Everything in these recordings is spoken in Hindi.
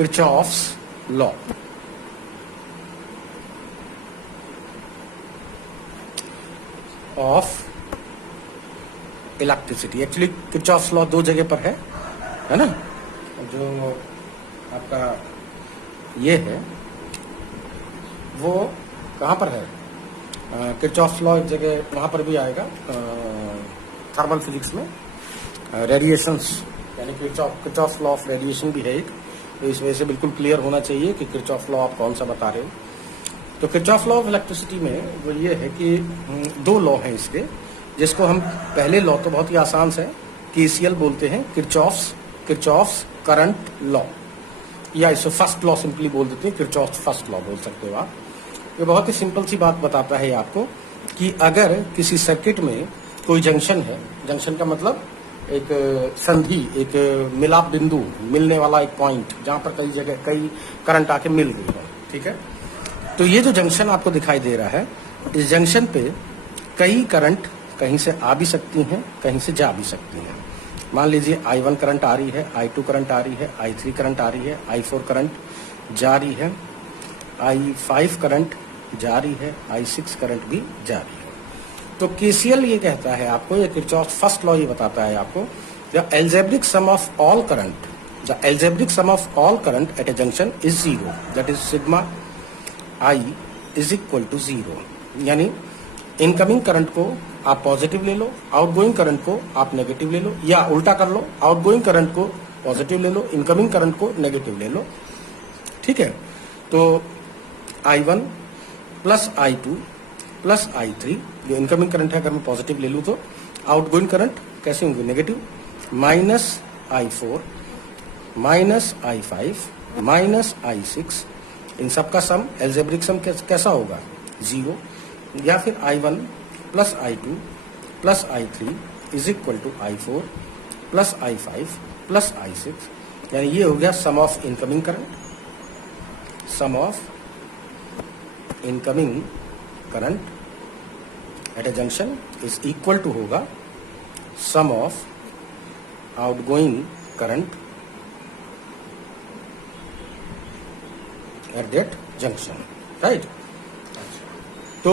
Kirchhoff's law. Of electricity. Actually Kirchhoff's law दो जगह पर है ना, जो आपका ये है वो कहाँ पर है, किरचॉफ्स लॉ एक जगह वहाँ पर भी आएगा थर्मल फिजिक्स में, रेडिएशंस, यानी किरचॉफ्स लॉ ऑफ रेडिएशन भी है एक। तो इस वजह से बिल्कुल क्लियर होना चाहिए कि किरचॉफ्स लॉ आप कौन सा बता रहे हो। तो किरचॉफ्स लॉ ऑफ इलेक्ट्रिसिटी में वो ये है कि दो लॉ हैं इसके, जिसको हम पहले लॉ तो बहुत ही आसान से केसीएल बोलते हैं, किरचॉफ्स करंट लॉ, या इसे फर्स्ट लॉ सिंपली बोल देते हैं, किरचॉफ्स फर्स्ट लॉ बोल सकते हो आप। ये बहुत ही सिंपल सी बात बताता है आपको कि अगर किसी सर्किट में कोई जंक्शन है, जंक्शन का मतलब एक संधि, एक मिलाप बिंदु, मिलने वाला एक पॉइंट जहां पर कई जगह कई करंट आके मिल गई है, ठीक है। तो ये जो जंक्शन आपको दिखाई दे रहा है, इस जंक्शन पे कई करंट कहीं से आ भी सकती हैं, कहीं से जा भी सकती हैं। मान लीजिए I1 करंट आ रही है, I2 करंट आ रही है, I3 करंट आ रही है, I4 करंट जा रही है, I5 करंट जा रही है, I6 करंट भी जा रही है। तो केसीएल ये कहता है आपको, ये किरचॉफ्स फर्स्ट लॉ ये बताता है आपको, the algebraic sum of all current at a junction is zero, that is sigma I is equal to zero. यानी इनकमिंग करंट को आप पॉजिटिव ले लो, आउटगोइंग करंट को आप नेगेटिव ले लो, या उल्टा कर लो, आउटगोइंग करंट को पॉजिटिव ले लो, इनकमिंग करंट को नेगेटिव ले लो, ठीक है। तो I1 plus I2 plus I3, जो इनकमिंग करंट है अगर मैं पॉजिटिव ले लूँ तो आउटगोइंग करंट कैसे होंगे, negative, minus I4 minus I5 minus I6, इन सब का सम, एल्जेब्रिक सम कैसा होगा, जीरो। या फिर I1 plus I2 plus I3 is equal to I4 plus I5 plus I6, यानी ये हो गया sum of incoming current, sum of incoming current at a junction is equal to होगा sum of outgoing current at that junction, right. तो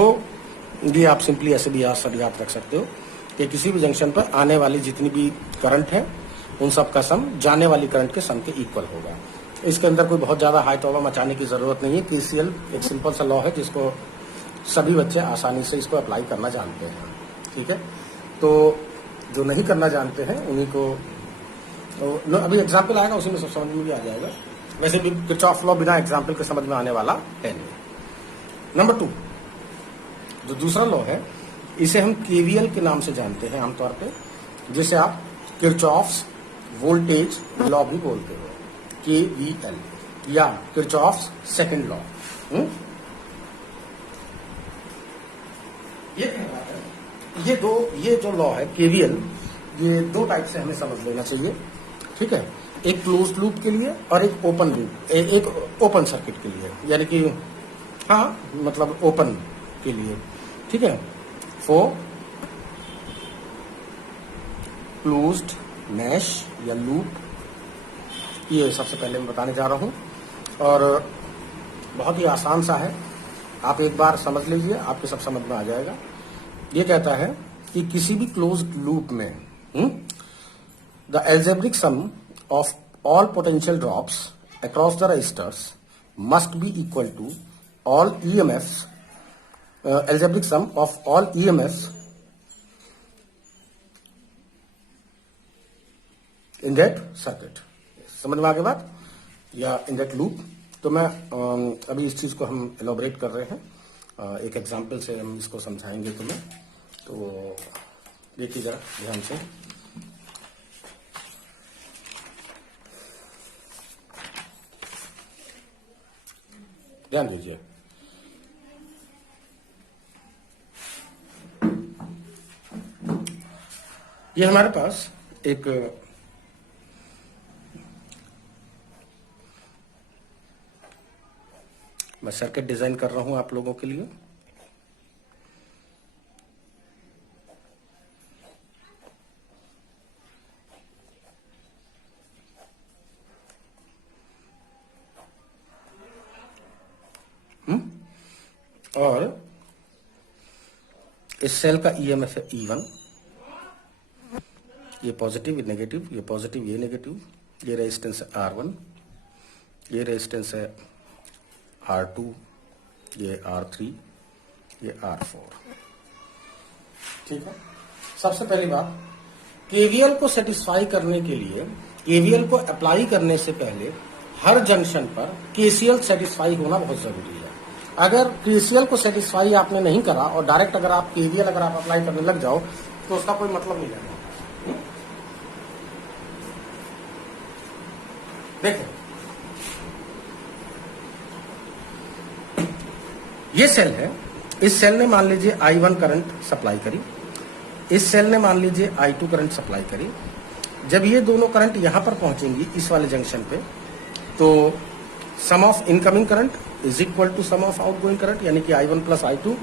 ये आप सिंपली ऐसे भी सब याद रख सकते हो कि किसी भी जंक्शन पर आने वाली जितनी भी करंट है उन सब का सम जाने वाली करंट के सम के इक्वल होगा। इसके अंदर कोई बहुत ज्यादा हाई तौबा मचाने की जरूरत नहीं है। केसीएल एक सिंपल सा लॉ है जिसको सभी बच्चे आसानी से इसको अप्लाई करना जानते हैं, ठीक है। तो जो नहीं करना जानते हैं उन्हीं को तो अभी एग्जाम्पल आएगा, उसी में सब समझ में भी आ जाएगा। वैसे भी किरचॉफ लॉ बिना एग्जाम्पल के समझ में आने वाला है नहीं। नंबर 2, जो दूसरा लॉ है इसे हम केवीएल के नाम से जानते हैं आमतौर पे, जिसे आप किरचॉफ्स वोल्टेज लॉ भी बोलते हो, केवीएल, या किरचॉफ्स सेकंड लॉ। ये जो लॉ है केवीएल, ये दो टाइप से हमें समझ लेना चाहिए, ठीक है। एक क्लोज्ड लूप के लिए और एक ओपन लूप, एक ओपन सर्किट के लिए, यानी कि हाँ मतलब ओपन के लिए, ठीक है। फॉर क्लोज्ड मैश या लूप, ये सबसे पहले मैं बताने जा रहा हूं, और बहुत ही आसान सा है, आप एक बार समझ लीजिए, आपके सब समझ में आ जाएगा। ये कहता है कि किसी भी क्लोज्ड लूप में the algebraic sum of all potential drops across the resistors must be equal to all EMFs, algebraic sum of all EMFs in that circuit। समझ में आ गई बात, या इन दैट लूप। तो मैं अभी इस चीज को हम एलोबरेट कर रहे हैं, एक एग्जांपल से हम इसको समझाएंगे तुम्हें। तो देखिए जरा ध्यान से, ध्यान दीजिए। ये हमारे पास एक मैं सर्किट डिजाइन कर रहा हूं आप लोगों के लिए। और इस सेल का ईएमएफ है E1, ये पॉजिटिव, ये नेगेटिव, ये पॉजिटिव, ये नेगेटिव, ये रेजिस्टेंस है R1, ये रेजिस्टेंस है R2, ये R3, ये R4। ठीक है। सबसे पहली बात, केवीएल को सेटिस्फाई करने के लिए, केवीएल को अप्लाई करने से पहले हर जंक्शन पर केसीएल सेटिस्फाई होना बहुत जरूरी है। अगर केसीएल को सेटिस्फाई आपने नहीं करा और डायरेक्ट अगर आप केवीएल अगर आप अप्लाई करने लग जाओ तो उसका कोई मतलब नहीं रहेगा। देखो, ये सेल है, इस सेल ने मान लीजिए I1 करंट सप्लाई करी, इस सेल ने मान लीजिए I2 करंट सप्लाई करी। जब ये दोनों करंट यहां पर पहुंचेंगी इस वाले जंक्शन पे, तो sum of incoming current is equal to sum of outgoing current, यानी कि I1 प्लस I2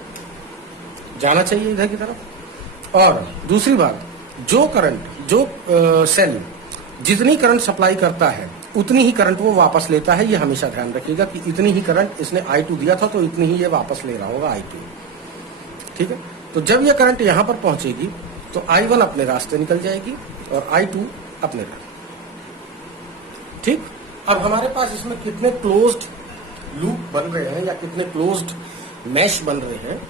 जाना चाहिए इधर की तरफ। और दूसरी बात, जो करंट, जो सेल जितनी करंट सप्लाई करता है उतनी ही करंट वो वापस लेता है। ये हमेशा ध्यान रखिएगा कि इतनी ही करंट इसने I2 दिया था तो इतनी ही ये वापस ले रहा होगा I2। ठीक है। तो जब ये करंट यहां पर पहुंचेगी तो I1 अपने रास्ते निकल जाएगी और I2 अपने रास्ते। ठीक। अब हमारे पास इसमें कितने क्लोज्ड लूप बन रहे हैं या कितने क्लोज्ड मैश बन रहे हैं,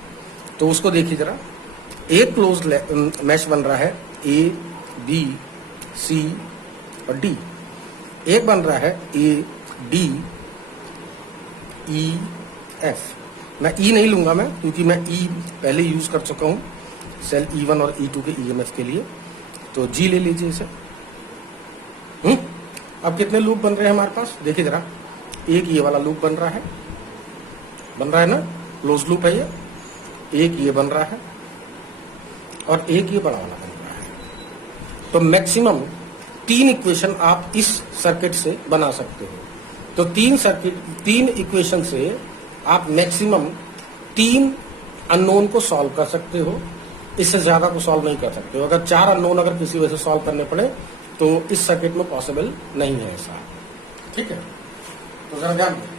तो उसको देखिए जरा। एक क्लोज्ड मैश बन रहा है A, B, C और D। एक बन रहा है A, D, E, F। मैं E नहीं लूंगा मैं, क्योंकि मैं E पहले यूज कर चुका हूं सेल E1 और E2 के ईएमएफ के लिए, तो G ले लीजिए इसे। अब कितने लूप बन रहे हैं हमारे पास, देखिए जरा। एक ये वाला लूप बन रहा है ना, क्लोज लूप है ये। एक ये बन रहा है और एक ये बड़ा वाला बन रहा है। तो मैक्सिमम 3 इक्वेशन आप इस सर्किट से बना सकते हो। तो 3 इक्वेशन से आप मैक्सिमम 3 अननोन को सॉल्व कर सकते हो, इससे ज्यादा को सॉल्व नहीं कर सकते हो। अगर 4 अननोन अगर किसी वजह से सॉल्व करने पड़े तो इस सर्किट में पॉसिबल नहीं है ऐसा। ठीक है, तो जरा ध्यान दें।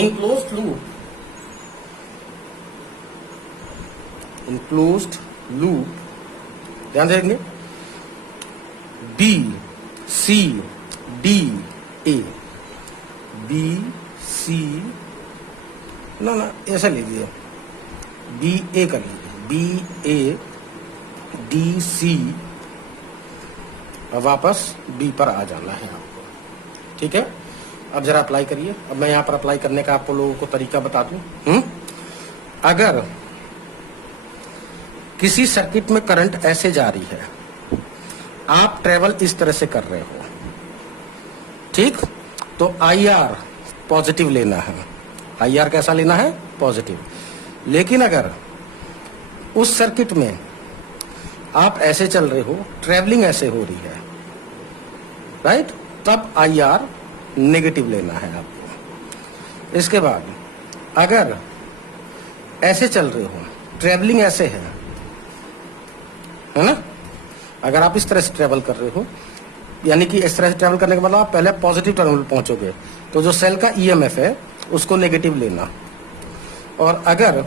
इनक्लोज्ड लूप ध्यान देंगे, B, C, D, A, B, C, ना ऐसा लीजिए, B, A कर लीजिए, B, A, D, C, और वापस B पर आ जाना है आपको। ठीक है, अब जरा अप्लाई करिए। अब मैं यहां पर अप्लाई करने का आपको लोगों को तरीका बता दूं। अगर किसी सर्किट में करंट ऐसे जा रही है, आप ट्रेवल इस तरह से कर रहे हो, ठीक, तो IR पॉजिटिव लेना है। IR कैसा लेना है, पॉजिटिव। लेकिन अगर उस सर्किट में आप ऐसे चल रहे हो, ट्रेवलिंग ऐसे हो रही है, राइट, तब IR नेगेटिव लेना है आपको। इसके बाद अगर ऐसे चल रहे हो, ट्रेवलिंग ऐसे है ना, अगर आप इस तरह से ट्रेवल कर रहे हो, यानी कि इस तरह से ट्रेवल करने के बाद आप पहले पॉजिटिव टर्मिनल पहुंचोगे, तो जो सेल का ईएमएफ है उसको नेगेटिव लेना। और अगर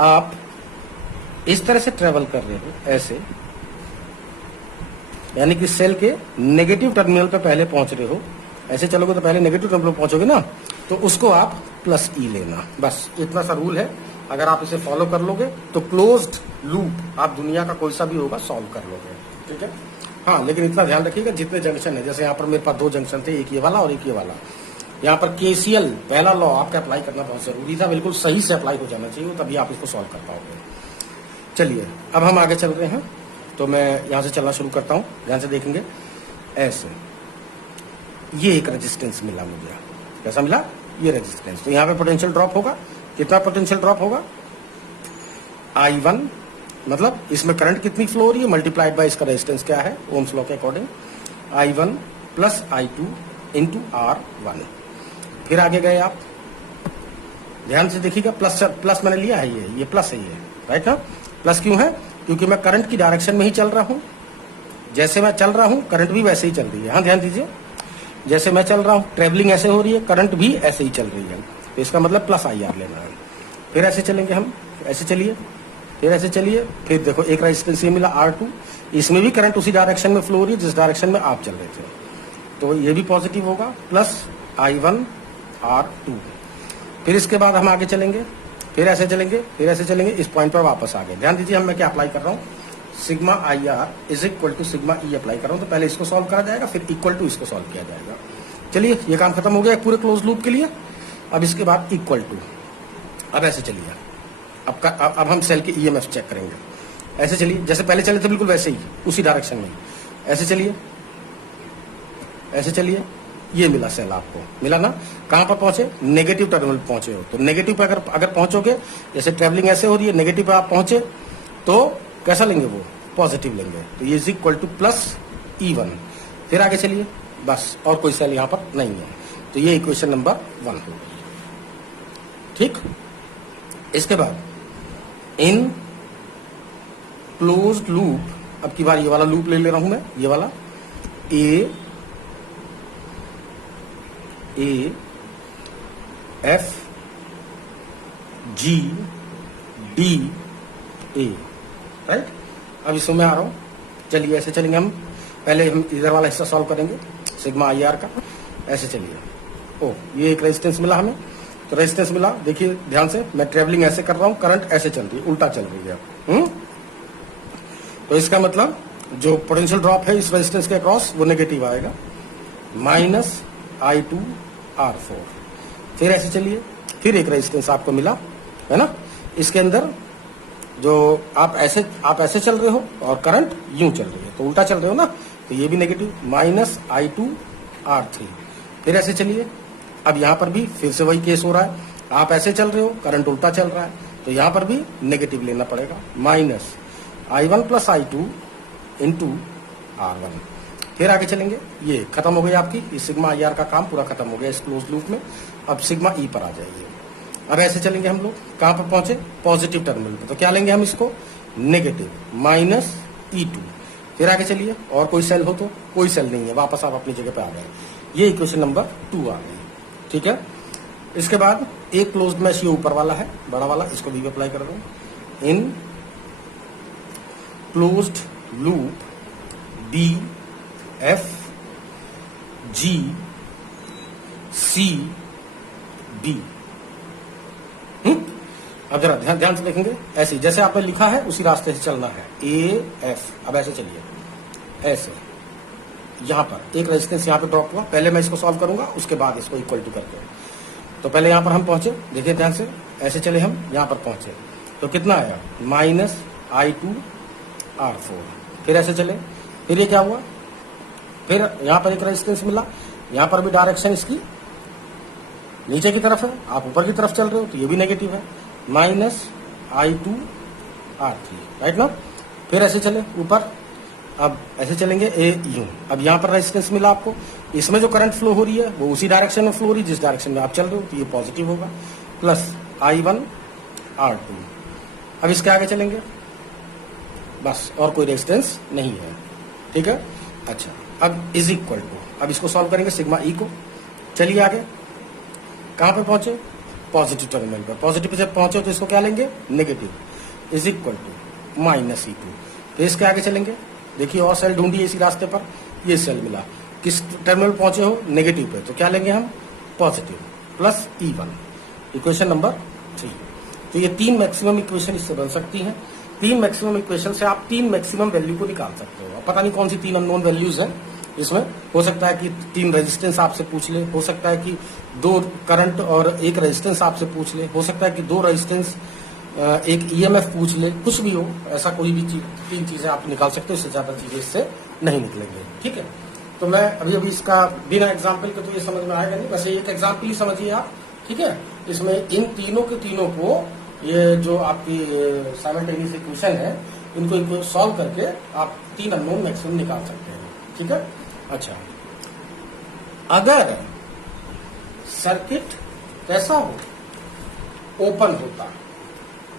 आप इस तरह से ट्रेवल कर रहे हो ऐसे, यानी कि सेल के नेगेटिव टर्मिनल पे पहले पहुंच रहे हो, ऐसे चलोगे तो पहले नेगेटिव टर्मिनल पहुंचोगे ना, तो उसको आप प्लस ई लेना। बस इतना सा रूल है। अगर आप इसे फॉलो कर लोगे तो क्लोज्ड लूप आप दुनिया का कोई सा भी होगा सॉल्व कर लोगे। ठीक है, हाँ, लेकिन इतना ध्यान रखिएगा जितने जंक्शन है, जैसे यहाँ पर मेरे पास 2 जंक्शन थे, एक ये वाला और एक ये वाला, यहाँ पर केसीएल पहला लॉ आपका अप्लाई करना बहुत जरूरी था, बिल्कुल सही से अप्लाई हो जाना चाहिए, तभी आप इसको सॉल्व कर पाओगे। चलिए अब हम आगे चल रहे हैं, तो मैं यहां से चलना शुरू करता हूं, ध्यान से देखेंगे। ऐसे ये एक रेजिस्टेंस मिला मुझे, कैसा मिला, ये रेजिस्टेंस। तो यहाँ पे पोटेंशियल ड्रॉप होगा, कितना पोटेंशियल ड्रॉप होगा, I1, मतलब इसमें करंट कितनी फ्लो हो रही है मल्टीप्लाइड बाय इसका रेजिस्टेंस क्या है ओम्स लॉ के according, I1 plus I2 into R1। फिर आगे गए आप, ध्यान से देखिएगा, प्लस मैंने लिया है, ये प्लस है, ये राइट ना। प्लस क्यों है, क्योंकि मैं करंट की डायरेक्शन में ही चल रहा हूं, जैसे मैं चल रहा हूं करंट भी वैसे ही चल रही है। हाँ ध्यान दीजिए, जैसे मैं चल रहा हूं ट्रेवलिंग ऐसे हो रही है, करंट भी ऐसे ही चल रही है, तो इसका मतलब प्लस IR लेना है। फिर ऐसे चलेंगे हम, ऐसे चलिए, फिर ऐसे चलिए, फिर देखो एक रेजिस्टेंस ये मिला R2, इसमें भी करंट उसी डायरेक्शन में फ्लो हो रही है जिस डायरेक्शन में आप चल रहे थे, तो ये भी पॉजिटिव होगा, प्लस I1 R2। फिर इसके बाद हम आगे चलेंगे, फिर ऐसे चलेंगे, फिर ऐसे चलेंगे, इस पॉइंट पर वापस आ गए। ध्यान दीजिए हम मैं क्या अप्लाई कर रहा हूँ, sigma IR is equal to sigma E apply कर रहा हूँ। तो पहले इसको सॉल्व करा जाएगा, फिर इक्वल टू इसको सॉल्व किया जाएगा। चलिए ये काम खत्म हो गया पूरे क्लोज लूप के लिए। अब इसके बाद इक्वल टू, अब ऐसे चलिए, अब हम सेल के EMF चेक करेंगे। ऐसे चलिए, जैसे पहले चले थे बिल्कुल वैसे ही, उसी डायरेक्शन में। ऐसे चलिए, ऐसे चलिए, ये मिला सेल आपको, मिला ना। कहां पर पहुंचे, नेगेटिव टर्मिनल पहुंचे हो, तो नेगेटिव पे अगर पहुंचोगे, जैसे ट्रेवलिंग ऐसे हो रही है, नेगेटिव पे आप पहुंचे तो कैसा लेंगे, वो पॉजिटिव लेंगे, तो ये is equal two plus E1। फिर आगे चलिए, बस और कोई सेल यहां पर नहीं है, तो ये इक्वेशन नंबर 1 हो गई। ठीक, इसके बाद इन क्लोज्ड लूप, अब की बार ये वाला लूप ले ले रहा हूं मैं, ये वाला ए F G D A, right. अब इसमें मैं आ रहा हूं, चलिए ऐसे चलेंगे हम, पहले हम इधर वाला हिस्सा सॉल्व करेंगे सिग्मा IR का। ऐसे चलिए, ओ ये एक रेजिस्टेंस मिला हमें, तो रेजिस्टेंस मिला, देखिए ध्यान से, मैं ट्रेवलिंग ऐसे कर रहा हूं, करंट ऐसे चल रही है, उल्टा चल रही है। तो इसका मतलब जो पोटेंशियल ड्रॉप है इस रेजिस्टेंस के अक्रॉस वो नेगेटिव आएगा, माइनस I2 R4। फिर ऐसे चलिए, फिर एक रेजिस्टेंस आपको मिला, है ना। इसके अंदर जो आप ऐसे चल रहे हो और करंट यूं चल रही है, तो उल्टा चल रहे हो ना, तो ये भी नेगेटिव, माइनस I2 R3। फिर ऐसे चलिए, अब यहां पर भी फिर से वही केस हो रहा है, आप ऐसे चल रहे हो, करंट उल्टा चल रहा है, तो यहां पर भी नेगेटिव लेना पड़ेगा, minus I1 plus I2 into R1। फिर आगे चलेंगे, ये खत्म हो गई आपकी, इस सिग्मा IR का काम पूरा खत्म हो गया इस क्लोज लूप में। अब सिग्मा E पर आ जाइए। अब ऐसे चलेंगे हम लोग, कहां पर पहुंचे, पॉजिटिव टर्मिनल पे, तो क्या लेंगे हम इसको, नेगेटिव, माइनस E2। फिर आगे चलिए, और कोई सेल हो तो, कोई सेल नहीं है, वापस आप अपनी जगह पे आ गए। ये इक्वेशन नंबर 2 आ गई, ठीक है। इसके बाद एक क्लोज्ड मैश ये ऊपर वाला है, बड़ा वाला, इसको भी अप्लाई कर दूं। इन closed loop B F G C B। अब जरा ध्यान से देखेंगे, ऐसे जैसे आपने लिखा है उसी रास्ते से चलना है, A F। अब ऐसे चलिए, ऐसे यहां पर एक रेजिस्टेंस यहां पे ड्रॉप हुआ, पहले मैं इसको सॉल्व करूंगा, उसके बाद इसको इक्वल टू करके। तो पहले यहां पर हम पहुंचे, देखिए ध्यान से, ऐसे चले हम, यहां पर पहुंचे तो कितना आया, माइनस I2 R4। फिर ऐसे चले, फिर ये क्या हुआ, फिर यहां पर एक रेजिस्टेंस मिला, यहां पर भी डायरेक्शन इसकी नीचे की तरफ है, आप ऊपर की तरफ चल रहे हो, तो ये भी नेगेटिव है, माइनस I2 R3, राइट ना। फिर ऐसे चले ऊपर, अब ऐसे चलेंगे यूं। अब यहां पर रेजिस्टेंस मिला आपको, इसमें जो करंट फ्लो हो रही है वो उसी डायरेक्शन में फ्लो हो रही है जिस डायरेक्शन में आप चल रहे हो, तो ये पॉजिटिव होगा, प्लस I1 R2। अब इसके आगे चलेंगे, बस और कोई रेजिस्टेंस नहीं है, ठीक है। अच्छा, अब इज इक्वल टू, अब इसको सॉल्व करेंगे सिग्मा E को। चलिए आगे, कहां पे पहुंचे, पॉजिटिव टर्मिनल पर। पॉजिटिव पे जब पहुंचे तो इसको क्या लेंगे, negative, is equal to minus E2। तो इसके आगे चलेंगे, देखिए और सेल ढूंढिए इसी रास्ते पर, ये सेल मिला, किस टर्मिनल पहुंचे हो, नेगेटिव पे, तो क्या लेंगे हम, positive, plus E1, equation number 3। तो ये 3 मैक्सिमम इक्वेशन इससे बन सकती हैं। 3 मैक्सिमम इक्वेशन से आप 3 मैक्सिमम वैल्यू को निकाल सकते हो। पता नहीं कौन सी 3 अननोन वैल्यूज हैं इसमें, हो सकता है कि 3 रेजिस्टेंस आपसे पूछ ले, हो सकता है कि 2 करंट और 1 रेजिस्टेंस आपसे पूछ ले, हो सकता है कि 2 रेजिस्टेंस 1 EMF पूछ ले, कुछ भी हो, ऐसा कोई भी 3 चीजें आप निकाल सकते हो, इससे ज्यादा चीजें इससे नहीं निकलेंगे, ठीक है। तो मैं अभी इसका बिना एग्जाम्पल के तो ये समझ में आएगा नहीं, बस एक एग्जाम्पल ही समझिए आप, ठीक है। इसमें इन तीनों के तीनों को, ये जो आपकी साइमल्टेनियस इक्वेशन है, इनको सॉल्व करके आप 3 अननोन मैक्सिमम निकाल सकते हैं, ठीक है। अच्छा, अगर सर्किट कैसा हो, ओपन होता,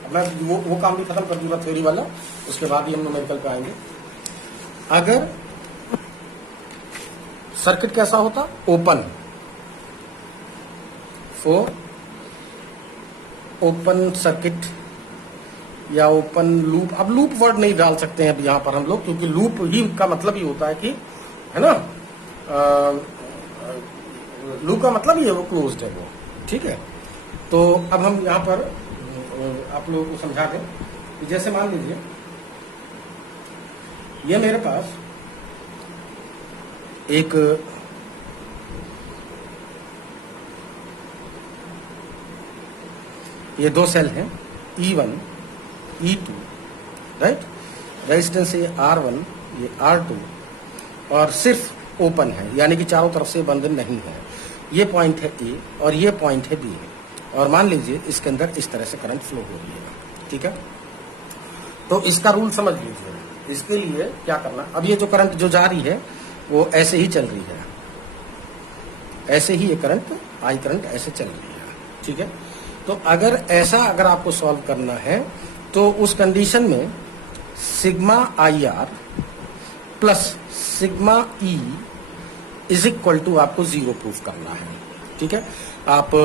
अब मैं वो काम भी खत्म कर दूंगा थ्योरी वाला, उसके बाद ही हम न्यूमेरिकल पे आएंगे। अगर सर्किट कैसा होता, ओपन, फॉर ओपन सर्किट या ओपन लूप। अब लूप वर्ड नहीं डाल सकते हैं अब यहां पर हम लोग, क्योंकि लूप ही का मतलब ही होता है कि, है ना, लूप का मतलब ही है वो क्लोज्ड है वो, ठीक है। तो अब हम यहां पर आप लोगों को समझा दें कि जैसे मान लीजिए ये मेरे पास एक ये दो सेल हैं, E1 E2, राइट। रेजिस्टेंस ये R1 ये R2 और सिर्फ ओपन है, यानी कि चारों तरफ से बंधन नहीं है। ये पॉइंट है A और ये पॉइंट है B, और मान लीजिए इसके अंदर इस तरह से करंट फ्लो हो रही है, ठीक है। तो इसका रूल समझ लीजिए। इसके लिए क्या करना, अब ये जो करंट जो जा रही है वो ऐसे ही चल रही है, ऐसे ही ये करंट आई करंट ऐसे चल रही है, ठीक है। तो अगर आपको सॉल्व करना है तो उस कंडीशन में sigma I R plus sigma E is equal to आपको 0 प्रूफ करना है, ठीक है। आप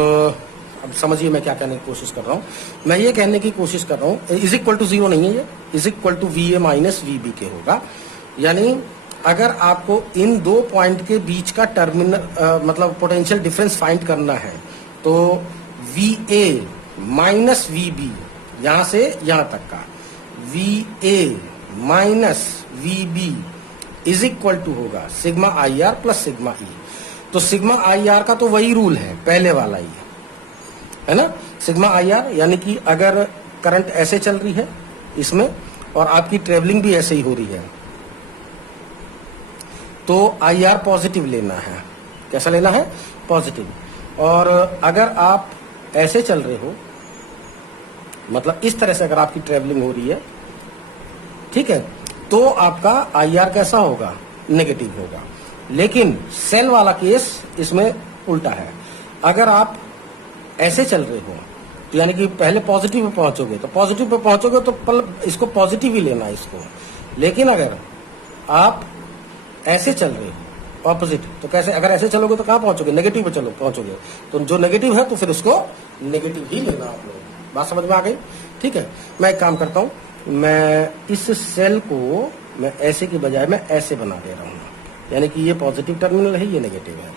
अब समझिए मैं क्या कहने की कोशिश कर रहा हूं। मैं ये कहने की कोशिश कर रहा हूं इज इक्वल टू 0 नहीं है, ये is equal to VA minus VB के होगा। यानी अगर आपको इन दो पॉइंट के बीच का टर्मिनल मतलब पोटेंशियल डिफरेंस फाइंड करना है तो VA माइनस VB, यहां से यहां तक का VA minus VB is equal to होगा sigma IR plus sigma E। तो सिग्मा IR का तो वही रूल है, पहले वाला ही है ना, सिग्मा IR, यानी कि अगर करंट ऐसे चल रही है इसमें और आपकी ट्रेवलिंग भी ऐसे ही हो रही है तो IR पॉजिटिव लेना है। कैसा लेना है? पॉजिटिव। और अगर आप ऐसे चल रहे हो, मतलब इस तरह से अगर आपकी ट्रेवलिंग हो रही है, ठीक है, तो आपका IR कैसा होगा? नेगेटिव होगा। लेकिन सेल वाला केस इसमें उल्टा है। अगर आप ऐसे चल रहे हो तो यानी कि पहले पॉजिटिव पे पहुंचोगे, तो पॉजिटिव पे पहुंचोगे तो इसको पॉजिटिव ही लेना है इसको। लेकिन अगर आप ऐसे चल रहे हो ऑपोजिट, तो कैसे? अगर ऐसे चलोगे तो कहां पहुंचोगे? नेगेटिव पे चलो पहुंचोगे। तो जो नेगेटिव है तो फिर उसको नेगेटिव ही लेना आप लोग। बात समझ में आ गई? ठीक है। मैं एक काम करता हूं, मैं इस सेल को मैं ऐसे की बजाय मैं ऐसे बना दे रहा हूं, यानी कि ये पॉजिटिव टर्मिनल है, ये नेगेटिव है।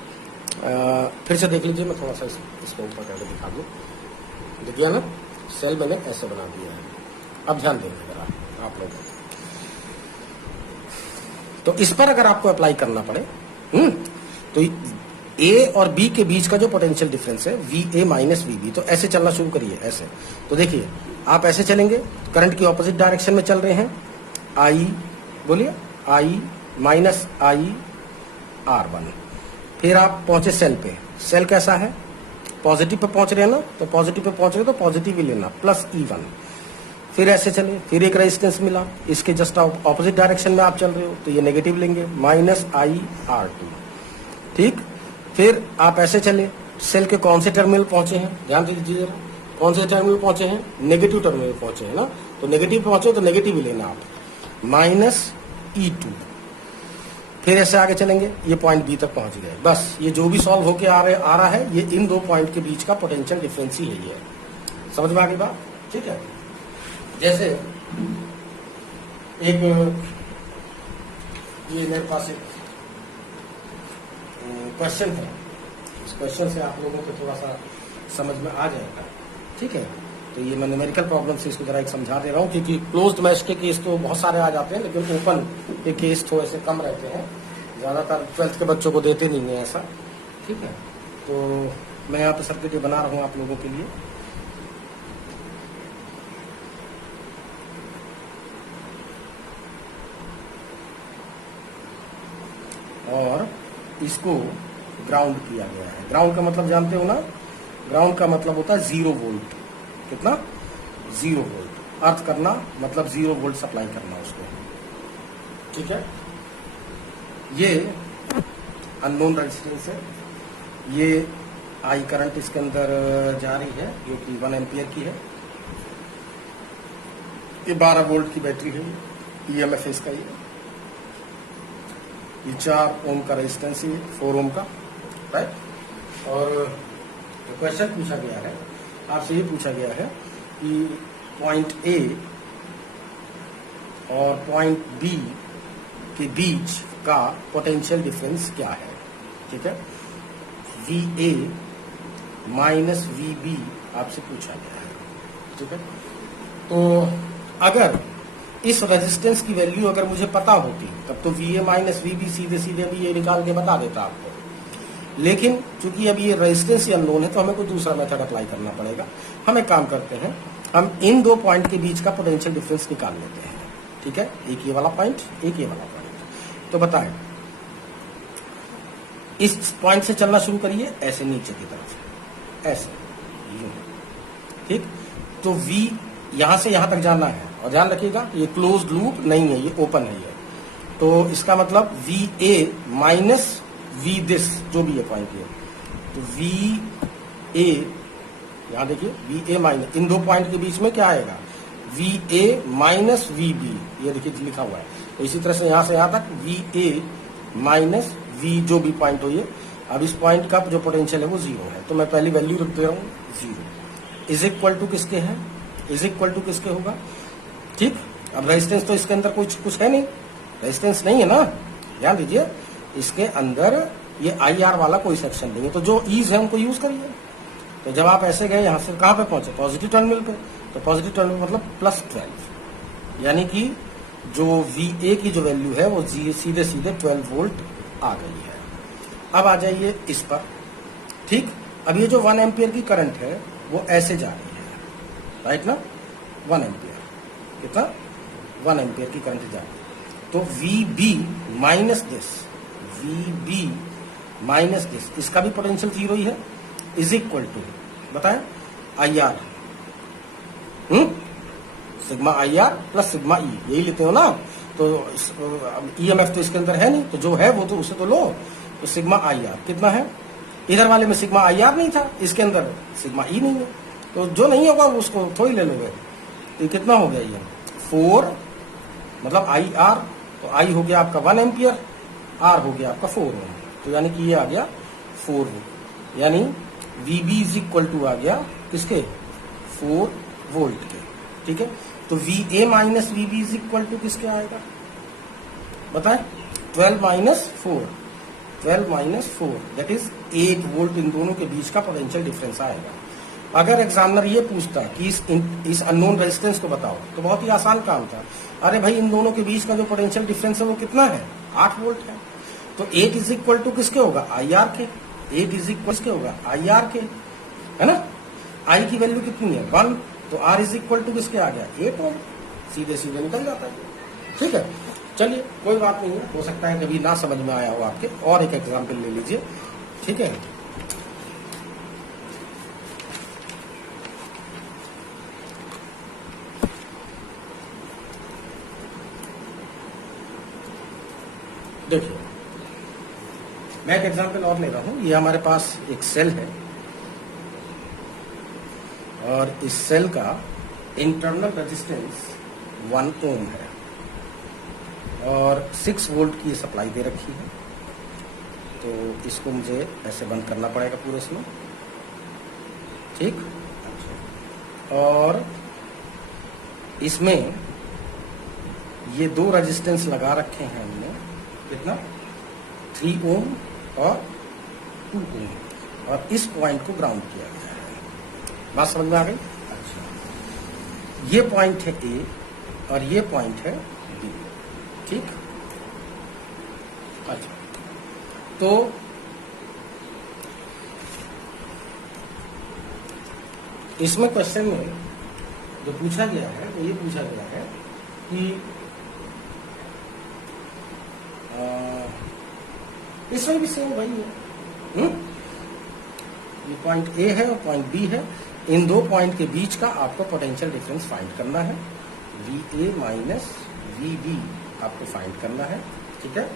फिर से देख लीजिए, मैं थोड़ा सा इसको ऊपर करके दिखा दूं। देखिए ना, सेल मैंने ऐसे बना दिया है। अब ध्यान देंगे जरा आप लोग। तो इस पर अगर आपको अप्लाई करना पड़े तो ए और बी के बीच का जो पोटेंशियल डिफरेंस है VA माइनस VB, तो ऐसे चलना शुरू करिए ऐसे। तो देखिए आप ऐसे चलेंगे, करंट की ऑपोजिट डायरेक्शन में चल रहे हैं। I बोलिए I माइनस IR1। फिर आप पहुंचे सेल पे। सेल कैसा है? पॉजिटिव पे पहुंच रहे हैं ना, तो पॉजिटिव पे पहुंच रहे हो तो पॉजिटिव ही लेना, प्लस E1। फिर ऐसे चले, फिर एक रेजिस्टेंस मिला, इसके जस्ट ऑपोजिट डायरेक्शन में आप चल रहे हो तो ये नेगेटिव लेंगे, माइनस IR2। ठीक। फिर आप ऐसे चले, सेल के कौन से टर्मिनल पहुंचे हैं? ध्यान दीजिए, कौन से टर्मिनल पहुंचे हैं? नेगेटिव टर्मिनल पहुंचे हैं ना, तो नेगेटिव पहुंचे तो नेगेटिव ही लेना आप, माइनस E2। फिर ऐसे आगे चलेंगे, ये पॉइंट बी तक पहुंच गए। बस ये जो भी सॉल्व होके आ रहा है, ये इन दो पॉइंट के बीच का पोटेंशियल डिफरेंस ही है ये। समझ में आ गई बात? ठीक है। जैसे एक ये मेरे पास एक क्वेश्चन है, इस क्वेश्चन से आप लोगों को थोड़ा सा समझ में आ जाएगा। ठीक है। तो ये मैं न्यूमेरिकल प्रॉब्लम से इसको जरा एक समझा दे रहा हूँ, क्योंकि क्लोज्ड मैश के केस तो बहुत सारे आ जाते हैं, लेकिन ओपन के केस थोड़े से कम रहते हैं। ज्यादातर 12th के बच्चों को देते नहीं है ऐसा। ठीक है। तो मैं यहाँ पे सर्किट बना रहा हूँ आप लोगों के लिए। और इसको ग्राउंड किया गया है। ग्राउंड का मतलब जानते हो ना? ग्राउंड का मतलब होता है 0 वोल्ट। कितना? 0 वोल्ट। अर्थ करना मतलब 0 वोल्ट सप्लाई करना उसको। ठीक है। ये अननोन रेजिस्टेंस है, ये आई करंट इसके अंदर जा रही है जो कि 1 एम्पियर की है। ये 12 वोल्ट की बैटरी है, EMF इसका ही है। ये 4 ओम का रेजिस्टेंस है, 4 ओम का, राइट। और जो क्वेश्चन पूछा गया है आपसे, ये पूछा गया है कि पॉइंट ए और पॉइंट बी के बीच का पोटेंशियल डिफरेंस क्या है, ठीक है। V A minus V B आपसे पूछा गया है, ठीक है। तो अगर इस रेजिस्टेंस की वैल्यू अगर मुझे पता होती तब तो V A minus V B सीधे सीधे भी ये निकाल के बता देता आपको, लेकिन चूंकि अभी ये रेजिस्टेंस ही अननोन है तो हमें कोई दूसरा मेथड अप्लाई करना पड़ेगा। हम एक काम करते हैं, हम इन 2 पॉइंट के बीच का पोटेंशियल डिफरेंस निकाल लेते हैं, ठीक है। एक ये वाला पॉइंट, एक ये वाला पॉइंट। तो बताएं, इस पॉइंट से चलना शुरू करिए, ऐसे नीचे की तरफ, ऐसे, ठीक। तो V यहां से यहां तक जाना है, और ध्यान रखिएगा ये क्लोज्ड लूप नहीं है, ये ओपन है ये। तो इसका मतलब V A minus V this, जो भी है पॉइंट ये, तो वी ए, यहां देखिए वी ए माइनस, इन 2 पॉइंट के बीच में क्या आएगा, V A minus V B, ये देखिए लिखा हुआ है। तो इसी तरह से यहां से यहां तक वी ए माइनस वी, जो भी पॉइंट हो ये। अब इस पॉइंट का जो पोटेंशियल है वो 0 है, तो मैं पहली वैल्यू रख दे रहा हूं 0 इज इक्वल टू किसके है, इज इक्वल टू किसके होगा, ठीक। अब रेजिस्टेंस तो इसके अंदर कुछ है नहीं, रेजिस्टेंस नहीं है ना, ध्यान दीजिए इसके अंदर ये आई आर वाला कोई सेक्शन नहीं है, तो जो ईज है उनको यूज करिए। तो जब आप ऐसे गए यहां से कहां पे पहुंचे, पॉजिटिव टर्मिनल पे, तो पॉजिटिव टर्मिनल मतलब +12, यानी कि जो वी ए की जो वैल्यू है वो सीधे सीधे 12 वोल्ट आ गई है। अब आ जाइए इस पर, ठीक। अब ये जो 1 एम्पियर की करंट है वो ऐसे जा रही है, राइट ना, 1 एम्पियर, कितना, 1 एम्पियर की करंट जा रही है। तो V B minus this, V B minus this, इसका भी पोटेंशियल 0 ही है, इज इक्वल टू, बताएं, I R, sigma I R plus sigma ई, यही लेते हो ना। तो ईएमएफ तो इसके अंदर है नहीं, तो जो है वो तो उसे तो लो। तो सिग्मा आई आर कितना है, इधर वाले में सिग्मा आई आर नहीं था, इसके अंदर सिग्मा ई नहीं है, तो जो नहीं होगा उसको थोड़ी ले लोगे। तो ये कितना हो गया, ये 4, मतलब आई आर, तो आई हो गया आपका 1 एम्पियर, आर हो गया आपका 4 ओम, तो यानी कि ये आ गया 4 ओम, यानी V B is equal to आ गया किसके, 4 वोल्ट के, ठीक है। तो V A minus V B is equal to किसके आएगा, बताएं, 12 minus 4, 12 minus 4 that is 8 volt, इन दोनों के बीच का पोटेंशियल डिफरेंस आएगा। अगर एग्जामिनर ये पूछता कि इस अननोन रेजिस्टेंस को बताओ, तो बहुत ही आसान काम था, अरे भाई इन दोनों के बीच का जो पोटेंशियल डिफरेंस है वो कितना है, 8 वोल्ट है। तो 8 इज इक्वल टू किसके होगा, आई आर के, 8 इज इक्वल किसके होगा, आई आर के, है ना। आई की वैल्यू कितनी है, 1, तो आर इज इक्वल टू किसके आ गया, 8 ओम, सीधे सीधे निकल जाता है, ठीक है। चलिए कोई बात नहीं है, हो सकता है कभी ना समझ में आया हो आपके, और एक एग्जाम्पल ले लीजिए, ठीक है। देखिए मैं एक एग्जाम्पल और ले रहा हूं, ये हमारे पास एक सेल है और इस सेल का इंटरनल रेजिस्टेंस 1 ओम है और 6 वोल्ट की सप्लाई दे रखी है। तो इसको मुझे ऐसे बंद करना पड़ेगा पूरे इसमें, ठीक। और इसमें ये 2 रेजिस्टेंस लगा रखे हैं हमने, कितना, 3 ओम और 2 ओम, और इस पॉइंट को ग्राउंड किया गया है। बात समझ में आ गई, अच्छा। ये पॉइंट है ए और ये पॉइंट है बी, ठीक। अच्छा, तो इसमें क्वेश्चन में जो पूछा गया है वो ये पूछा गया है कि इसमें भी सेम वही है, ये पॉइंट ए है और पॉइंट बी है, इन 2 पॉइंट के बीच का आपको पोटेंशियल डिफरेंस फाइंड करना है, V A minus V B आपको फाइंड करना है, ठीक है।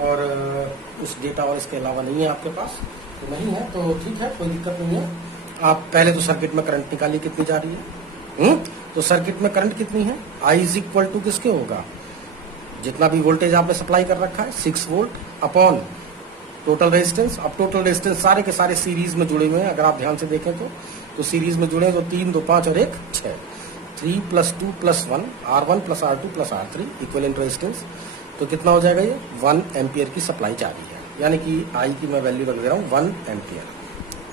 और उस डेटा और इसके अलावा नहीं है आपके पास, तो नहीं है तो ठीक है, कोई दिक्कत नहीं है। आप पहले तो सर्किट में करंट निकालिए कितनी जा रही है, तो सर्किट में करंट कितनी है, आई इज इक्वल टू किसके होगा, जितना भी वोल्टेज आपने सप्लाई कर रखा है 6 वोल्ट अपॉन टोटल रेजिस्टेंस। अब टोटल रेजिस्टेंस सारे के सारे सीरीज में जुड़े हुए हैं, अगर आप ध्यान से देखें तो सीरीज में जुड़े हैं, तो 3 2 5 और 1 6, 3 + 2 + 1 R1 + R2 + R3 equivalent resistance. तो कितना हो जाएगा ये 1 एम्पियर की सप्लाई जा रही है, यानी कि आई की मैं वैल्यू रख दे रहा हूँ 1 एम्पियर।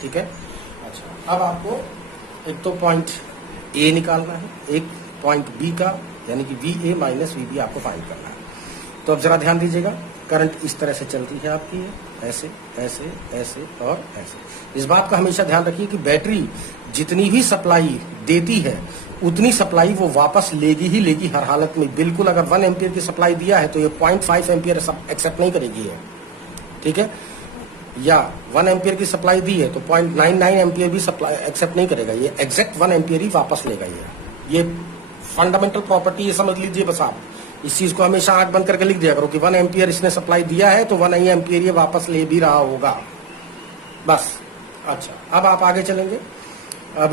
ठीक है। अच्छा, अब आपको एक तो पॉइंट ए निकालना है, एक पॉइंट बी का, यानी कि VA - VB आपको फाइंड करना है। तो अब जरा ध्यान दीजिएगा, करंट इस तरह से चलती है आपकी, ऐसे ऐसे ऐसे और ऐसे। इस बात का हमेशा ध्यान रखिए कि बैटरी जितनी भी सप्लाई देती है उतनी सप्लाई वो वापस लेगी ही लेगी हर हालत में। बिल्कुल अगर 1 एम्पियर की सप्लाई दिया है तो ये 0.5 एम्पियर एक्सेप्ट नहीं करेगी है। ठीक है। या 1 एम्पियर की सप्लाई दी है तो 0.99 एम्पियर भी सप्लाई एक्सेप्ट नहीं करेगा, ये एग्जैक्ट 1 एम्पियर ही वापस लेगा। ये फंडामेंटल प्रॉपर्टी ये समझ लीजिए बस। आप इस चीज को हमेशा आंख बंद करके लिख दिया करो कि 1 एम्पियर इसने सप्लाई दिया है तो 1 एम्पियर ये वापस ले भी रहा होगा, बस। अच्छा, अब आप आगे चलेंगे। अब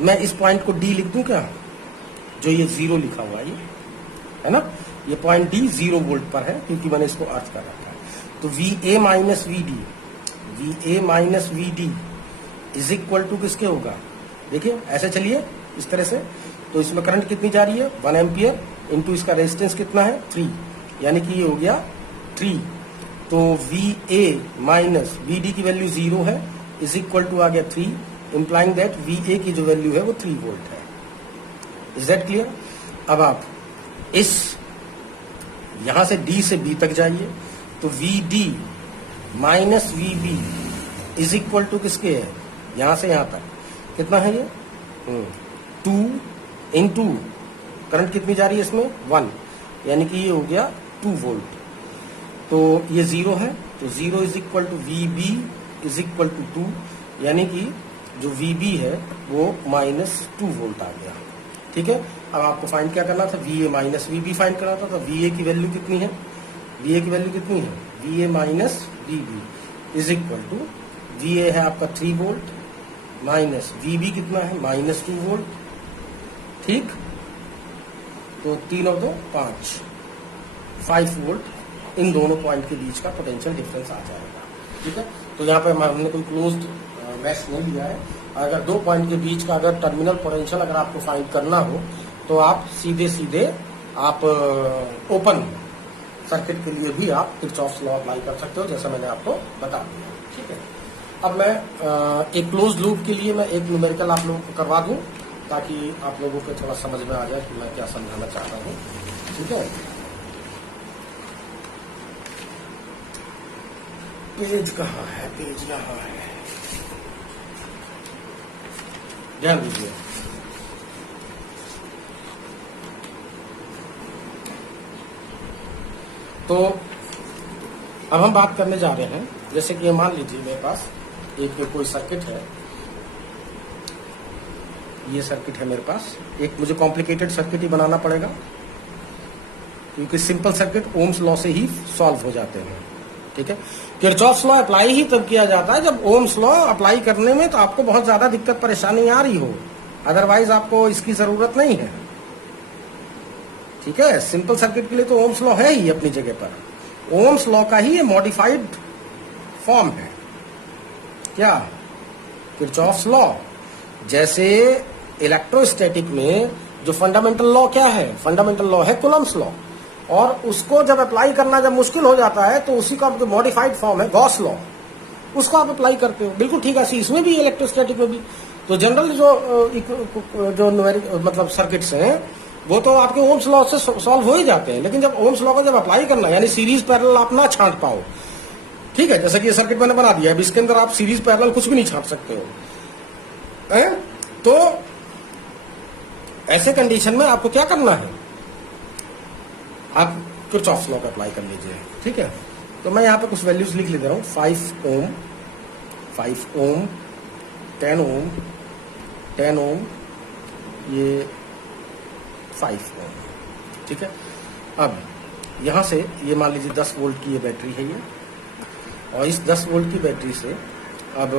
मैं इस पॉइंट को डी लिख दूं क्या, जो ये 0 लिखा हुआ है ना, ये पॉइंट डी 0 वोल्ट पर है क्योंकि मैंने इसको अर्थ कर रखा है। तो VA - VD is equal to किसके होगा, देखिए ऐसे चलिए इस तरह से। तो इसमें करंट कितनी जा रही है 1 एम्पियर इंटू इसका रेजिस्टेंस कितना है 3, यानी कि ये हो गया 3। तो VA - VD की वैल्यू 0 है, इज इक्वल टू आ गया 3, इंप्लाइंग दैट VA की जो वैल्यू है वो 3 वोल्ट है। Is that clear. अब आप इस यहां से D से B तक जाइए, तो VD - VB is equal to किसके है, यहां से यहां तक कितना है ये 2 इंटू करंट कितनी जा रही है इसमें 1, यानी कि ये हो गया 2 वोल्ट। तो ये 0 है, तो 0 is equal to VB is equal to 2, यानी कि जो VB है वो -2 वोल्ट आ गया। ठीक है। अब आपको फाइंड क्या करना था, VA - VB फाइंड करना था। तो VA की वैल्यू कितनी है, VA की वैल्यू कितनी है, VA - VB is equal to, VA है आपका 3 वोल्ट माइनस VB कितना है -2 वोल्ट। ठीक। तो 3 और 2 5 वोल्ट इन दोनों पॉइंट के बीच का पोटेंशियल डिफरेंस आ जाएगा। ठीक है। तो यहाँ पे हमने कोई क्लोज्ड मैश नहीं लिया है। अगर 2 पॉइंट के बीच का अगर टर्मिनल पोटेंशियल अगर आपको फाइंड करना हो तो आप सीधे आप ओपन सर्किट के लिए भी आप किरचॉफ्स लॉ अप्लाई कर सकते हो, जैसा मैंने आपको बता दिया। ठीक है। अब मैं एक क्लोज लूप के लिए मैं एक न्यूमेरिकल आप लोगों को करवा दूं ताकि आप लोगों को थोड़ा समझ में आ जाए कि मैं क्या समझाना चाहता हूँ। ठीक है। पेज कहाँ है, पेज यहाँ है, ध्यान दीजिए। तो अब हम बात करने जा रहे हैं, जैसे कि मान लीजिए मेरे पास एक कोई सर्किट है, ये सर्किट है मेरे पास। एक मुझे कॉम्प्लिकेटेड सर्किट ही बनाना पड़ेगा क्योंकि सिंपल सर्किट ओम्स लॉ से ही सॉल्व हो जाते हैं। ठीक है। किरचॉफ्स लॉ अप्लाई ही तब किया जाता है जब ओम्स लॉ अप्लाई करने में तो आपको बहुत ज्यादा दिक्कत परेशानी आ रही हो, अदरवाइज आपको इसकी जरूरत नहीं है। ठीक है। सिंपल सर्किट के लिए तो ओम्स लॉ है ही अपनी जगह पर। ओम्स लॉ का ही ये मॉडिफाइड फॉर्म है क्या, किरचॉफ्स लॉ। जैसे इलेक्ट्रोस्टैटिक में जो फंडामेंटल लॉ क्या है, फंडामेंटल लॉ है कूलम्ब्स लॉ, और उसको जब अप्लाई करना जब मुश्किल हो जाता है तो उसी का जो मॉडिफाइड फॉर्म है गॉस लॉ, उसको आप अप्लाई करते हो। बिल्कुल ठीक है, इसमें भी इलेक्ट्रोस्टैटिक में भी। तो जनरल जो मतलब सर्किट्स हैं वो तो आपके ओम्स लॉ से सॉल्व हो ही जाते हैं, लेकिन जब ओम्स लॉ को जब अप्लाई करना यानी सीरीज पैरेलल आप ना छांट पाओ। ठीक है। जैसे कि ये सर्किट मैंने बना दिया है, इसके अंदर आप सीरीज पैरेलल कुछ भी नहीं छांट सकते हो। तो ऐसे कंडीशन में आपको क्या करना है, आप किरचॉफ्स लॉ का अप्लाई कर लीजिए। ठीक है। तो मैं यहाँ पे कुछ वैल्यूज लिख ले दे रहा हूँ, 5 ओम 10 ओम 10 ओम, ये 5 ओम। ठीक है। अब यहां से ये मान लीजिए 10 वोल्ट की ये बैटरी है ये, और इस 10 वोल्ट की बैटरी से अब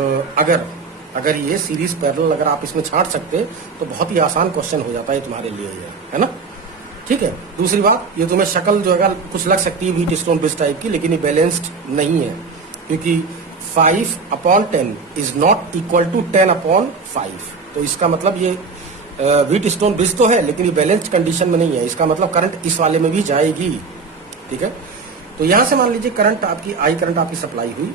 अगर ये सीरीज पैरेलल अगर आप इसमें छांट सकते तो बहुत ही आसान क्वेश्चन हो जाता है तुम्हारे लिए ये, है ना। ठीक है। दूसरी बात, ये तुम्हें शक्ल जो है कुछ लग सकती है व्हीट स्टोन ब्रिज टाइप की, लेकिन ये बैलेंस्ड नहीं है, क्योंकि 5/10 इज नॉट इक्वल टू 10/5। तो इसका मतलब ये व्हीट स्टोन ब्रिज तो है, लेकिन ये बैलेंस्ड कंडीशन में नहीं है। इसका मतलब करंट इस वाले में भी जाएगी, ठीक है। तो यहां से मान लीजिए करंट आपकी आई करंट आपकी सप्लाई हुई,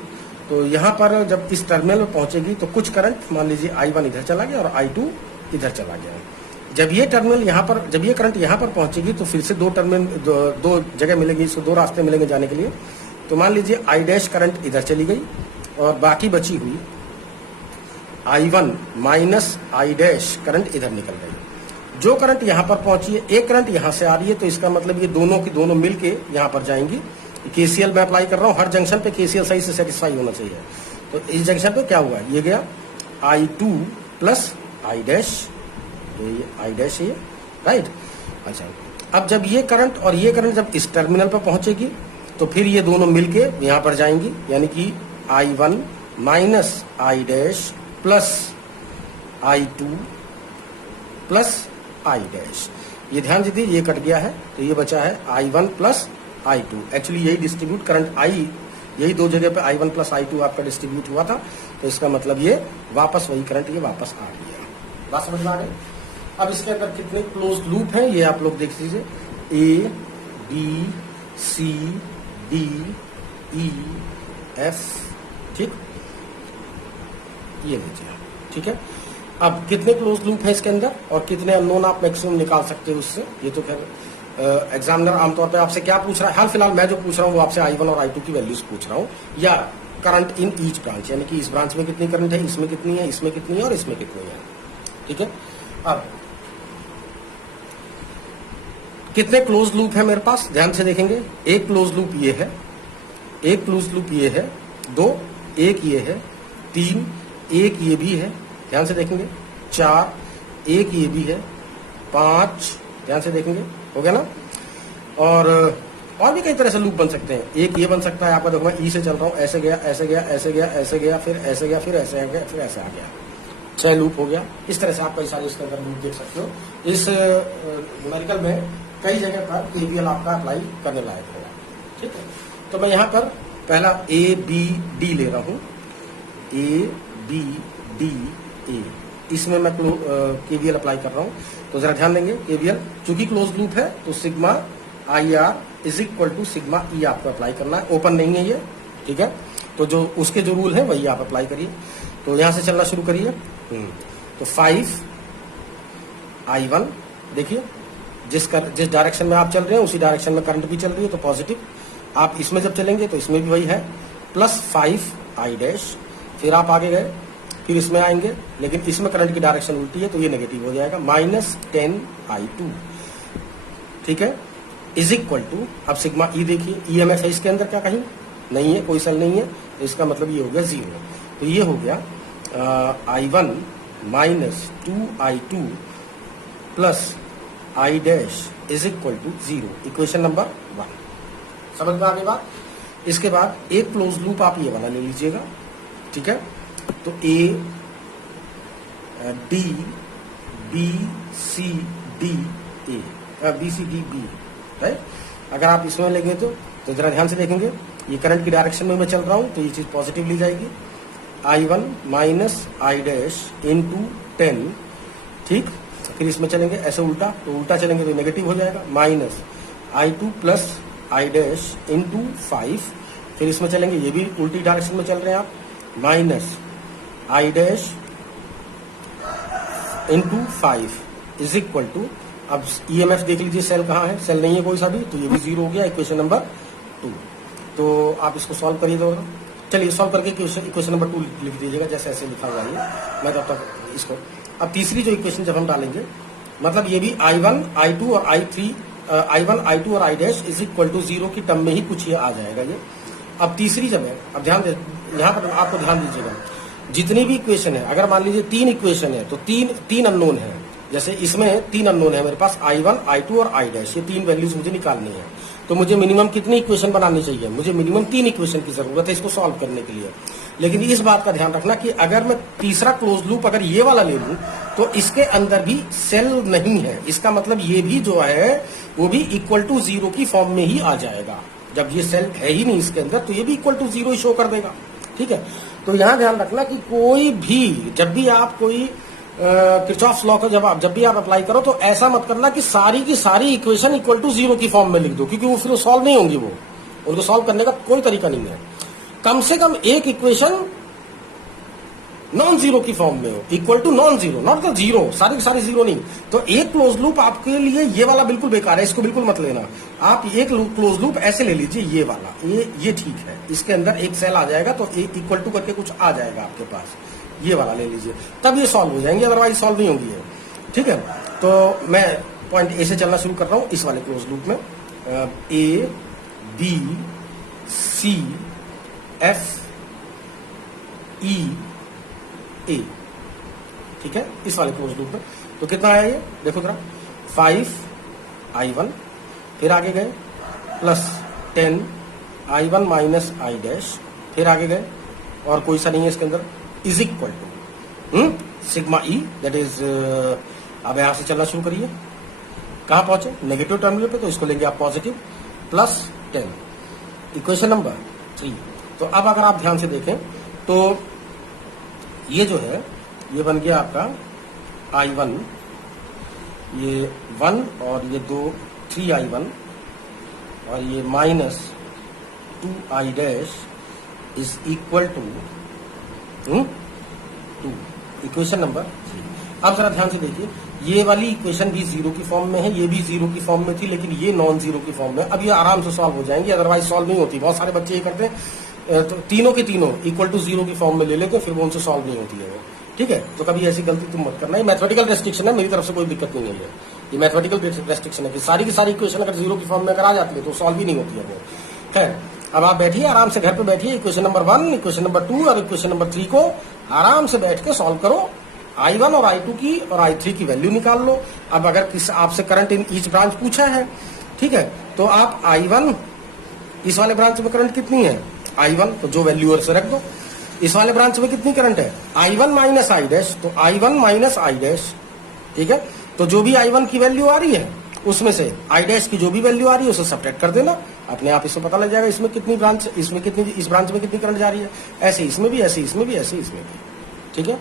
तो यहां पर जब इस टर्मिनल में पहुंचेगी तो कुछ करंट मान लीजिए I1 इधर चला गया और I2 इधर चला गया। जब ये टर्मिनल यहाँ पर, जब ये करंट यहाँ पर पहुंचेगी तो फिर से दो जगह मिलेंगी, इसको दो रास्ते मिलेंगे जाने के लिए। तो मान लीजिए I' करंट इधर चली गई और बाकी बची हुई I1 माइनस I' करंट इधर निकल गई। जो करंट यहाँ पर पहुंची है, एक करंट यहाँ से आ रही है, तो इसका मतलब ये दोनों की दोनों मिलके यहाँ पर जाएंगी। केसीएल मैं अप्लाई कर रहा हूँ, हर जंक्शन पे केसीएल सही से सेटिस्फाई होना चाहिए। तो इस जंक्शन पे क्या हुआ, ये गया I2 प्लस I', ये I' है, राइट। अच्छा, अब जब ये करंट और ये करंट जब इस टर्मिनल पर पहुंचेगी तो फिर ये दोनों मिलके यहाँ पर जाएंगी, यानी कि I1 minus I' plus I2 plus I'। ये ध्यान दीजिए, ये कट गया है तो ये बचा है I1 प्लस I2। एक्चुअली यही डिस्ट्रीब्यूट करंट यही दो जगह पे I1 प्लस I2 आपका डिस्ट्रीब्यूट हुआ था, तो इसका मतलब ये वापस वही करंट ये वापस आ गया। बात समझ में आ गई। अब इसके अंदर कितने क्लोज लूप हैं ये आप लोग देख लीजिए, A B C D E F, ठीक, ये लीजिए, ठीक है। अब कितने क्लोज लूप है इसके अंदर और कितने अननोन आप मैक्सिमम निकाल सकते हो उससे, ये तो खैर एग्जामिनर आमतौर पे आपसे क्या पूछ रहा है, हाल फिलहाल मैं जो पूछ रहा हूँ वो आपसे I1 और I2 की वैल्यूज पूछ रहा हूँ, या करंट इन ईच ब्रांच, यानी कि इस ब्रांच में कितनी करंट है, इसमें कितनी है, इसमें कितनी है और इसमें कितनी है, ठीक है। अब कितने क्लोज लूप है मेरे पास, ध्यान से देखेंगे। एक क्लोज लूप ये है, एक क्लोज लूप ये है, 2 एक ये है, 3 एक ये भी है, ध्यान से देखेंगे, 4 एक ये भी है, 5 ध्यान से देखेंगे, हो गया ना। और भी कई तरह से लूप बन सकते हैं। एक ये बन सकता है, आपका देखो मैं ई से चल रहा हूँ, ऐसे गया ऐसे गया ऐसे गया ऐसे गया फिर ऐसे गया फिर ऐसे आ गया फिर ऐसे आ गया, 6 लूप हो गया। इस तरह से आप कई सारे इसके अंदर लूप देख सकते हो। इस न्यूमेरिकल में कई जगह पर केवीएल आपका अप्लाई करने लायक होगा, ठीक है। तो मैं यहाँ पर पहला ABD ले रहा हूँ, ABDA, इसमें मैं केवीएल अप्लाई कर रहा हूँ। तो जरा ध्यान देंगे, केवीएल चूंकि क्लोज लूप है तो sigma IR is equal to sigma E आपको अप्लाई करना है, ओपन नहीं है ये, ठीक है। तो जो उसके जो रूल है वही आप अप्लाई करिए। तो यहां से चलना शुरू करिए। तो 5 I1, देखिए जिस डायरेक्शन में आप चल रहे हैं उसी डायरेक्शन में करंट भी चल रही है, तो पॉजिटिव। आप इसमें जब चलेंगे तो इसमें भी वही है, प्लस 5 I', फिर आप आगे गए, फिर इसमें आएंगे, लेकिन इसमें करंट की डायरेक्शन उल्टी है तो ये नेगेटिव हो जाएगा, माइनस 10 I2, ठीक है, इज इक्वल टू, अब सिग्मा ई देखिए, EMF है इसके अंदर क्या कहीं नहीं है, कोई सेल नहीं है, तो इसका मतलब ये हो गया 0। तो ये हो गया I1 minus 2I2 plus I' is equal to 0, equation number 1। समझ में आ गई बात। इसके बाद एक क्लोज लूप आप ये वाला ले लीजिएगा, ठीक है। तो A D B C D A, B C D B, right. अगर आप इसमें लेंगे तो जरा ध्यान से देखेंगे, ये करंट की डायरेक्शन में मैं चल रहा हूं तो ये चीज पॉजिटिव ली जाएगी, I1 माइनस I' इंटू 10, ठीक। फिर इसमें चलेंगे ऐसे उल्टा, तो उल्टा चलेंगे तो नेगेटिव हो जाएगा, minus I2 plus I' into 5। फिर इसमें चलेंगे, ये भी उल्टी डायरेक्शन में चल रहे हैं आप, minus I' into 5 is equal to, अब EMF देख लीजिए, सेल कहाँ है, सेल नहीं है कोई सा भी, तो ये भी 0 हो गया, इक्वेशन नंबर 2। तो आप इसको सॉल्व करिए तो चलिए सॉल्व करके इक्वेशन नंबर 2 लिख दीजिएगा, जैसे ऐसे लिखा हुआ है। मैं तब तक इसको, अब तीसरी जो इक्वेशन जब हम डालेंगे, मतलब ये भी I1 I2 और I1 I2 और I' इज इक्वल टू 0 की टर्म में ही कुछ ये आ जाएगा ये। अब तीसरी जब है, अब ध्यान दे, यहाँ पर आपको ध्यान दीजिएगा, जितनी भी इक्वेशन है, अगर मान लीजिए 3 इक्वेशन है तो तीन अननोन है, जैसे इसमें 3 अननोन है मेरे पास, I1 I2 और I', ये 3 वैल्यूज मुझे निकालनी है। तो मुझे मिनिमम कितनी इक्वेशन बनानी चाहिए, मुझे मिनिमम 3 इक्वेशन की जरूरत है इसको सॉल्व करने के लिए। लेकिन इस बात का ध्यान रखना कि अगर मैं तीसरा क्लोज लूप अगर ये वाला ले लूं तो इसके अंदर भी सेल नहीं है, इसका मतलब ये भी जो है वो भी इक्वल टू जीरो की फॉर्म में ही आ जाएगा। जब ये सेल है ही नहीं इसके अंदर तो ये भी इक्वल टू जीरो ही शो कर देगा। ठीक है, तो यहां ध्यान रखना कि कोई भी जब भी आप कोई किरचॉफ लॉ को जब भी आप अप्लाई करो तो ऐसा मत करना कि सारी की सारी इक्वेशन इक्वल टू जीरो की फॉर्म में लिख दो, क्योंकि वो फिर सॉल्व नहीं होंगी, वो उनको सॉल्व करने का कोई तरीका नहीं है। कम से कम एक इक्वेशन नॉन जीरो की फॉर्म में हो, equal to non zero, not the zero, सारी की सारी जीरो नहीं। तो एक क्लोज लूप आपके लिए ये वाला बिल्कुल बेकार है, इसको बिल्कुल मत लेना। आप एक क्लोज लूप ऐसे ले लीजिए, ये वाला, ये ठीक है, इसके अंदर एक सेल आ जाएगा तो इक्वल टू करके कुछ आ जाएगा आपके पास, ये वाला ले लीजिए, तब ये सॉल्व हो जाएंगे, अदरवाइज सॉल्व नहीं होंगी है। ठीक है, तो मैं पॉइंट ए से चलना शुरू कर रहा हूं इस वाले क्लोज लूप में। A B C F E ए, ठीक है, इस वाले क्लोज लूप में। तो कितना आया ये देखो जरा, 5i1, फिर आगे गए plus 10i1 minus I dash, फिर आगे गए और कोई सा नहीं है इसके अंदर, is equal to sigma E, that is, अब यहां से चलना शुरू करिए, कहां पहुंचे नेगेटिव टर्मिनल पे, तो इसको लेंगे आप पॉजिटिव, प्लस 10, इक्वेशन नंबर 3। तो अब अगर आप ध्यान से देखें तो ये जो है ये बन गया आपका i1, ये 1 और ये 2 3i1 और ये minus 2i dash is equal to 2, equation number 3। अब जरा ध्यान से देखिए, ये वाली इक्वेशन भी जीरो की फॉर्म में है, ये भी जीरो की फॉर्म में थी, लेकिन ये नॉन जीरो की फॉर्म में। अब ये आराम से सॉल्व हो जाएंगे, अदरवाइज सॉल्व नहीं होती। बहुत सारे बच्चे ये करते हैं, तो तीनों के तीनों इक्वल टू जीरो की फॉर्म में ले लेते हैं, फिर वो उनसे सॉल्व नहीं होती है वो। ठीक है, तो कभी ऐसी गलती तुम मत करना, ये मैथमेटिकल रेस्ट्रिक्शन है, मेरी तरफ से कोई दिक्कत नहीं है, ये मैथमेटिकल रेस्ट्रिक्शन है कि सारी की सारी इक्वेशन अगर जीरो की फॉर्म में अगर आ जाती है तो सॉल्व ही नहीं होती है वो। खैर, अब आप बैठिए आराम से, घर पे बैठिए, इक्वेशन नंबर 1, इक्वेशन नंबर 2 और इक्वेशन नंबर 3 को आराम से बैठ के सॉल्व करो। i1 और i2 की और i3 की वैल्यू निकाल लो। अब अगर किस आपसे करंट इन ईच ब्रांच पूछा है, ठीक है, तो आप i1 इस वाले ब्रांच में करंट कितनी है i1, तो जो वैल्यू से रख दो। इस वाले ब्रांच में कितनी करंट है i1 माइनस आई डैश, तो i1 माइनस आई डैश। ठीक है, तो जो भी i1 की वैल्यू आ रही है उसमें से आई डैश की जो भी वैल्यू आ रही है उसे सब्ट्रैक्ट कर देना, अपने आप इसमें पता लग जाएगा इसमें कितनी ब्रांच, इसमें कितनी, इस ब्रांच में कितनी करंट जा रही है। ऐसे इसमें भी, ऐसे इसमें भी, ऐसे इसमें भी। ठीक है।